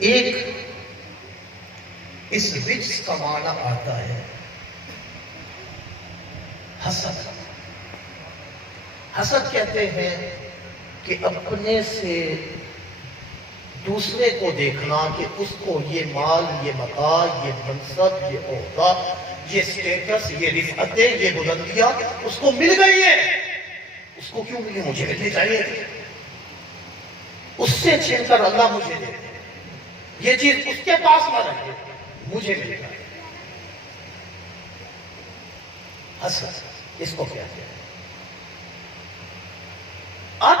ایک اس رجس کا معنی آتا ہے حسد. حسد کہتے ہیں کہ اپنے سے دوسرے کو دیکھنا کہ اس کو یہ مال، یہ مقام، یہ منصب، یہ عہدہ، یہ سٹیٹس، یہ رفعتیں، یہ بلندیاں اس کو مل گئی ہے. اس کو کیوں ملی؟ مجھے ملنی چاہیے تھی. اس سے چھین کر اللہ مجھے دے دے. یہ چیز اس کے پاس نہ رہے، مجھے مل جائے. حسد اس کو کہتے ہیں. اب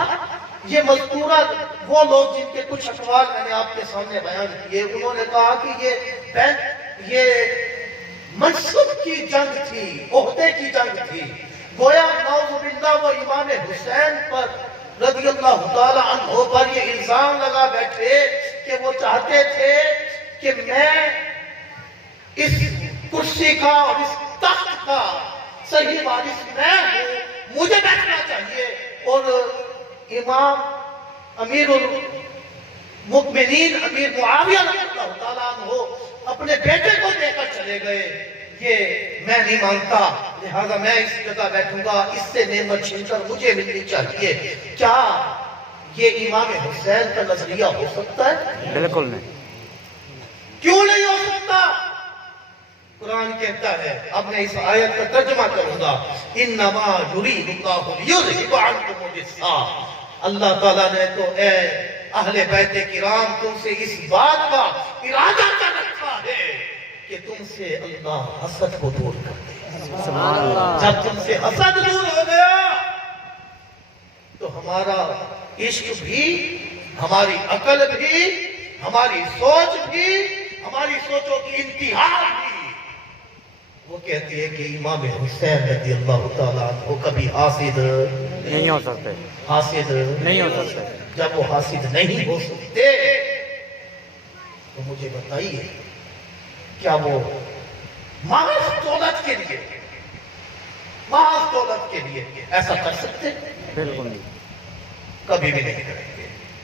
یہ مذکورہ وہ لوگ جن کے کچھ اقوال میں نے آپ کے سامنے بیان کیے، انہوں نے کہا کہ یہ منصب کی جنگ تھی، عہدے کی جنگ تھی. گویا نعوذ باللہ وہ امام حسین پر رضی اللہ تعالی عنہ پر یہ الزام لگا بیٹھے کہ وہ چاہتے تھے کہ میں اس کرسی کا اور اس تخت کا صحیح وارث میں ہوں، مجھے بیٹھنا چاہیے. اور امام امیر المؤمنین امیر معاویہ رضی اللہ تعالیٰ عنہ اپنے بیٹے کو دے کر چلے گئے. یہ میں نہیں مانتا، لہذا میں اس جگہ بیٹھوں گا، اس سے نعمت چھین کر مجھے ملنی چاہیے. کیا یہ امام حسین کا نظریہ ہو سکتا ہے؟ بالکل نہیں. کیوں نہیں ہو سکتا؟ قرآن کہتا ہے، اب میں اس آیت کا ترجمہ کروں گا، انما یرید اللہ لیذھب عنکم الرجس. اللہ تعالیٰ نے تو اے اہل بیت کرام تم سے اس بات کا ارادہ کر رکھا ہے کہ تم سے اللہ حسد کو دور کر دے. جب تم سے حسد دور ہو گیا تو ہمارا عشق بھی، ہماری عقل بھی، ہماری سوچ بھی، ہماری سوچوں کی انتہا بھی وہ کہتی ہے کہ امام حسین رضی اللہ تعالیٰ عنہ کبھی حاسد نہیں ہو سکتے. حاسد نہیں ہو سکتے. جب وہ حاسد نہیں ہو سکتے تو مجھے بتائیے کیا وہ محض دولت کے لیے، محض دولت کے لیے ایسا کر سکتے؟ بالکل نہیں. کبھی بھی نہیں کریں گے.